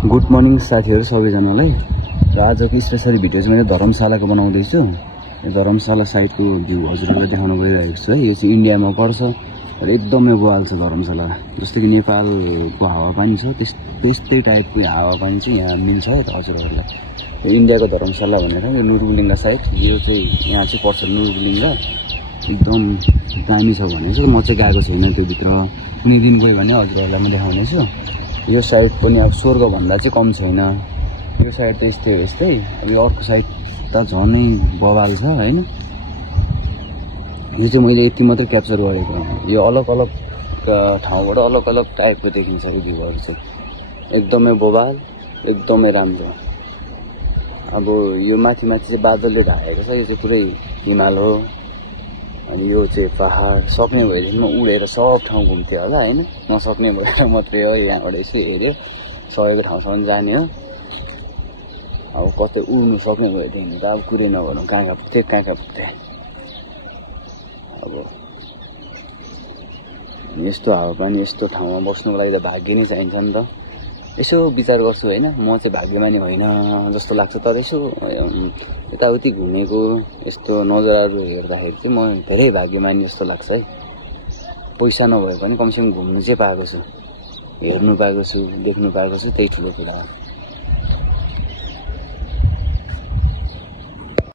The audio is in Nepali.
गुड मर्निङ साथीहरू सबैजनालाई। र आजको स्पेसली भिडियो चाहिँ मैले धर्मशालाको बनाउँदैछु। यो धर्मशाला साइडको भ्यू हजुरहरूलाई देखाउन गइरहेको छु है। यो चाहिँ इन्डियामा पर्छ र एकदमै बवाल छ धर्मशाला। जस्तो कि नेपालको हावापानी छ त्यस्तै टाइपको हावापानी चाहिँ यहाँ मिल्छ है त हजुरहरूलाई। यो इन्डियाको धर्मशाला भनेर यो नुरबुलिङ्गा साइड यो चाहिँ यहाँ चाहिँ पर्छ नुरबुलिङ्गा। एकदम दामी छ भने चाहिँ म चाहिँ गएको छैन त्योभित्र, कुनै दिन गयो भने हजुरहरूलाई म देखाउनेछु। यो साइड पनि अब स्वर्गभन्दा चाहिँ कम छैन। यो साइड त यस्तै अब यो अर्को साइड त झनै बवाल छ होइन। यो चाहिँ मैले यति मात्रै क्याप्चर गरेको। यो अलग अलग ठाउँबाट अलग अलग टाइपको देखिन्छ भ्यूहरू चाहिँ एकदमै बवाल, एकदमै राम्रो। अब यो माथि चाहिँ बादलले ढाकेको छ, यो चाहिँ पुरै हिमाल हो। अनि यो चाहिँ पहाड सक्ने भएदेखि उडेर सब ठाउँ घुम्थ्यो होला होइन, नसक्ने भएर मात्रै हो यहाँबाट यसो हेऱ्यो सकेको ठाउँसम्म जाने हो। अब कतै उड्नु सक्ने भएदेखि त अब कुरै नगरौँ, कहाँ पुग्थेँ। अब यस्तो हावापानी यस्तो ठाउँमा बस्नुको लागि त भाग्य नै चाहिन्छ नि त। यसो विचार गर्छु होइन, म चाहिँ भाग्यमानी होइन जस्तो लाग्छ, तर यसो यताउति घुमेको यस्तो नजराहरू हेर्दाखेरि चाहिँ म धेरै भाग्यमानी जस्तो लाग्छ है। पैसा नभए पनि कमसेकम घुम्नु चाहिँ पाएको छु, हेर्नु पाएको छु, देख्नु पाएको छु, त्यही ठुलो कुरा हो।